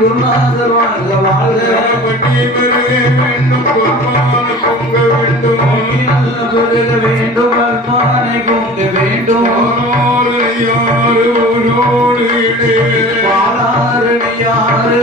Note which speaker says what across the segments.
Speaker 1: குருநாதர் வாழ்க வாழ்க
Speaker 2: பட்டி பெருக வேண்டும் பொன்மான பொங்க வேண்டும்
Speaker 1: நல்ல பெருக வேண்டும் பொங்க வேண்டும்
Speaker 2: யாரு
Speaker 1: யாரு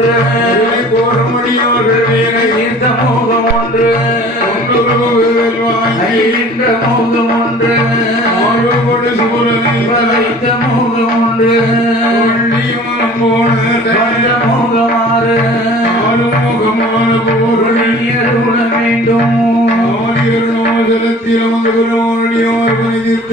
Speaker 1: முகம் ஒன்று. பேசும் முகம் ஒன்று. தீர்த்த முகம் ஒன்று. வைத்த முகம் ஒன்று